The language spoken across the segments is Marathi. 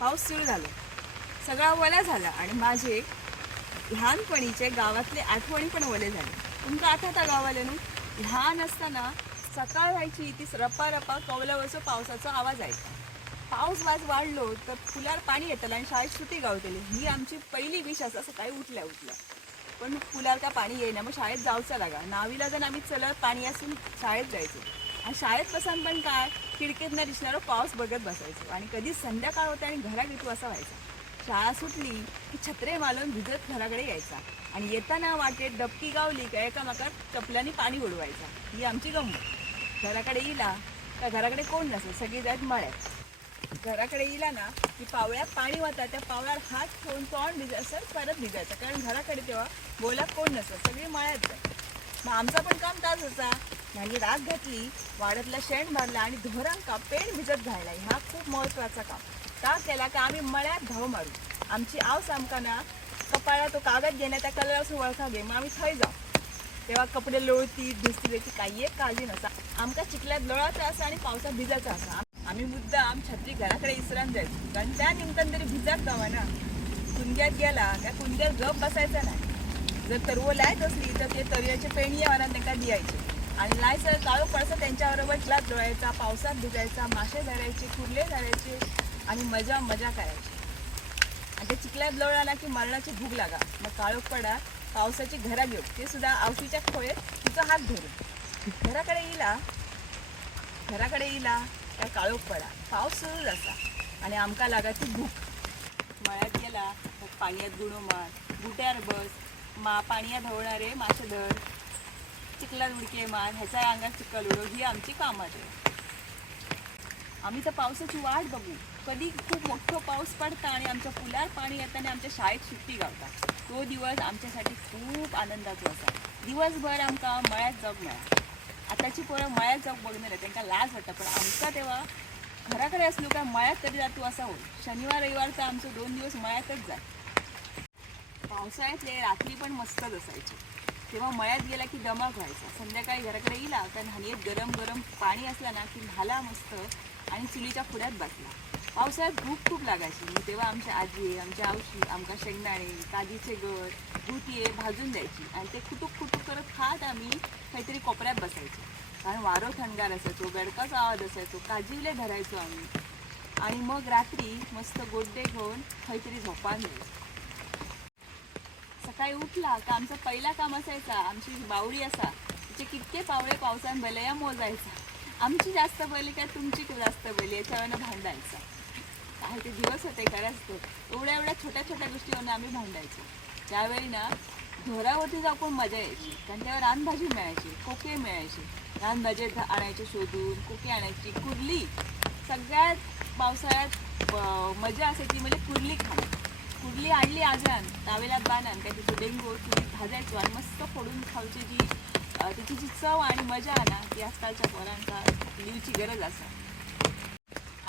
पाऊस सुरू झाला. सगळा वला झाला आणि माझे लहानपणीचे गावातले आठवणी पण वले झाले. तुमका आठवता गावाले न्हू लहान असताना सकाळ व्हायची ती रपा रपा कवल्यावरचं पावसाचा आवाज ऐका पाऊस वाज वाढलो तर फुलार पाणी येतलं आणि शाळेत सुटी गावतली. ही आमची पहिली विश असा सकाळी उठल्या उठल्या. पण फुलार का पाणी येईना मग शाळेत जाऊचा लागा. नावीला जण आम्ही चलत पाणी असून शाळेत जायचो. आणि शाळेत बसान पण काय? खिडकीतनं दिसणारा पाऊस बघत बसायचो. आणि कधी संध्याकाळ होते आणि घरात येतो असा व्हायचा. शाळा सुटली की छत्रे मालून भिजत घराकडे यायचा. आणि येताना वाटेत डबकी गावली का एकामेकात टपल्याने पाणी उडवायचा. ही आमची गंमत. घराकडे येईला का घराकडे कोण नसेल? सगळी जात मळ्यात. घराकडे येईला ना की पावळ्यात पाणी वाहता त्या पावळ्यावर हात ठेवून तोंड भिजायचं परत भिजायचं. कारण घराकडे तेव्हा बोलात कोण नसतं सगळी मळ्यात जाय मग आमचा पण काम तास होता म्हणजे राग घातली वाड्यातला शेण मारला आणि धोरांका पेंड भिजत घालला. हा खूप महत्त्वाचा काम. का केला का आम्ही मळ्यात धाव मारू. आमची आवज आमकां ना कपाळा तो कागद घेण्या त्या कलरासून वळखा घे. मग आम्ही थंय जाऊ. तेव्हा कपडे लोळती भिजतील ती काही एक काळजी नसा. आमका चिखल्यात लोळाचा असा आणि पावसात भिजायचं असा. आम- आम्ही मुद्दाम छत्री घराकडे इसरान जायचो. कारण त्या निमतान तरी भिजात गावा ना. कुंद्यात गेला त्या कुंद्यात गप बसायचा नाही. जर तरवो लायत असली तर ते तरयाचे पेणी येणार त्यांना द्यायचे. आणि सर काळो पडसा त्यांच्याबरोबर क्लब डोळायचा पावसात भिजायचा मासे धरायचे कुर्ले धरायचे आणि मजा मजा करायची. आणि त्या चिखल्यात लोळाला की मरणाची भूक लागा. मग काळोख पडा पावसाची घरा घेऊ ते सुद्धा आवशीच्या खोळेत तिचा हात धरून. घराकडे येईला घराकडे येईला त्या काळोख पडा. पाऊस सुरूच असा. आणि आमका लागाची भूक. मळ्यात गेला मग पाण्यात गुणो मार बुट्यार बस. मा पाण्यात धावणारे मासे धर. चिखलात उडके मार ह्याचा अंगात चिखल उडव ही आमची कामं आहे आम्ही तर पावसाची वाट बघू. कधी खूप मोठं पाऊस पडता आणि आमच्या पुलार पाणी येतं आणि आमच्या शाळेत सुट्टी गावता तो दिवस आमच्यासाठी खूप आनंदाचो असा. दिवसभर आमकां मळ्यात जग मेळा. आताची पोरं मळ्यात जग बघणार त्यांना लाज वाटतं पण आमकां तेव्हा घराकडे असलो काय मळ्यात तरी जातो असा होईल शनिवार रविवार तर आमचं दोन दिवस मळ्यातच जाय. पावसाळ्यातले रात्री पण मस्तच असायचे. तेव्हा मळ्यात गेला की दमा व्हायचा. संध्याकाळी घराकडे येईला तर न्हाणीत गरम गरम पाणी असलं ना की न्हाला मस्त आणि चुलीच्या फुड्यात बसला. पावसाळ्यात भूक खूप लागायची. मग तेव्हा आमच्या आजी आमच्या आवशी आमका शेंगदाणे काजीचे गर भुतिये भाजून द्यायची. आणि ते खुटूक खुटूक करत खात आम्ही काहीतरी कोपऱ्यात बसायचो. कारण वारो थंडगार असायचो गडकाचा आवाज असायचो काजीवले धरायचो आम्ही. आणि मग रात्री मस्त गोड्डे घेऊन काहीतरी झोपान द्यायचो सकाळी उठला का आमचं पहिला काम असायचा आमची बावडी असा तिचे कितके पावळे पावसान बलया मोजायचा. आमची जास्त बैली काय तुमची जास्त बैली याच्यावरनं भांडायचा. काय ते दिवस होते खरंच तो एवढ्या एवढ्या छोट्या छोट्या गोष्टीवरनं आम्ही भांडायचो. त्यावेळी ना ढोरावरती जाऊ पण मजा यायची. कारण त्यावर रानभाजी मिळायची कोके मिळायचे. रानभाजी आणायचे शोधून कोके आणायची कुर्ली. सगळ्यात पावसाळ्यात मजा असायची म्हणजे कुर्ली खाणं. कुर्ली आणली आजान तावेल्यात बांधान काय तिचं डेंगू तुम्ही भाजायचो आणि मस्त फोडून खावची जी तिची जी चव आणि मजा आहे ना ती आजकालच्या पोरांका लिवची गरज असा.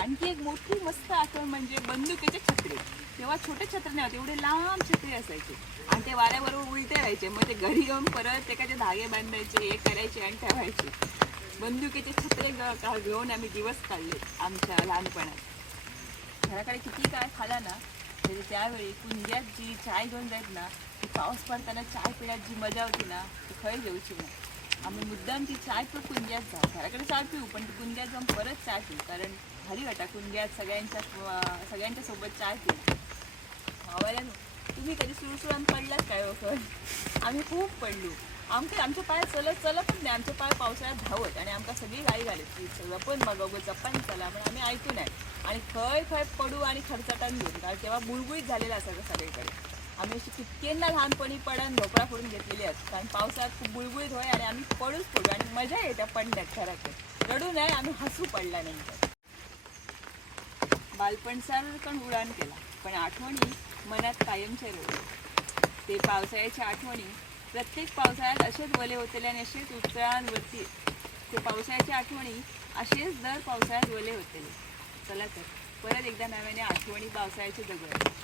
आणखी एक मोठी मस्त आठवण म्हणजे बंदुकीचे छत्रे. तेव्हा छोटे छत्रे नव्हते एवढे लांब छत्रे असायचे. आणि ते वाऱ्याबरोबर उलटे राहायचे. मग ते घरी येऊन परत त्याचे धागे बांधायचे हे करायचे आणि ठेवायचे. बंदुकीचे छत्रे घेऊन आम्ही दिवस काढले आमच्या लहानपणात. घराकडे किती काय खाला ना तरी त्यावेळी कुंड्यात जी चाय घेऊन जायत ना ती पाऊस पडताना चाय पिण्यात जी मजा होती ना ती खय घेऊची नाही. आम्ही मुद्दाम ती चाय पिऊ कुंड्यात जाऊ घराकडे चाय पिऊ पण ती कुंड्यात जाऊन परत चाय पिऊ. कारण भारी वाटा कुंड्यात सगळ्यांच्या सगळ्यांच्या सोबत चाय पिऊ. भावाला तुम्ही कधी सुळसुळान पडलात काय हो आम्ही खूप पडलो. आमचे आमचे पाय चलत चलत नाही. आमचे पाय पावसाळ्यात धावत आणि आमकां सगळी गाई घालत. जपून बघा उगं जपान चला पण आम्ही ऐकू नाही. आणि खय खय पडू आणि खर्चाटान घेऊन. कारण तेव्हा बुळबुळीत झालेलं असायचं सगळीकडे. आम्ही अशी कितकेंदा लहानपणी पडन भोपळा फोडून घेतलेली आहेत कारण पावसाळ्यात खूप बुळबुळीत होय आणि आम्ही पडूच पडू आणि मजा येते पडण्यात खरंच रडू नये आम्ही हसू पडला नाही बालपणसार पण उडान केला. पण आठवणी मनात कायमच्या रडले ते पावसाळ्याच्या आठवणी प्रत्येक पावसाळ्यात असेच वले होतले आणि असेच उत्तरांवरती ते पावसाळ्याच्या आठवणी असेच दर पावसाळ्यात वले होतेले. चला तर. परत एकदा नव्याने आठवणी पावसाळ्याचे जगूया